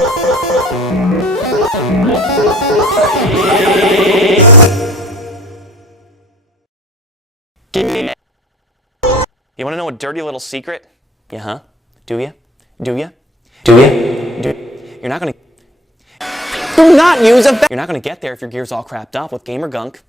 You want to know a dirty little secret? Yeah, huh? Do ya? Do ya? Do ya? You're not gonna... Do not use a... You're not gonna get there if your gear's all crapped up with gamer gunk.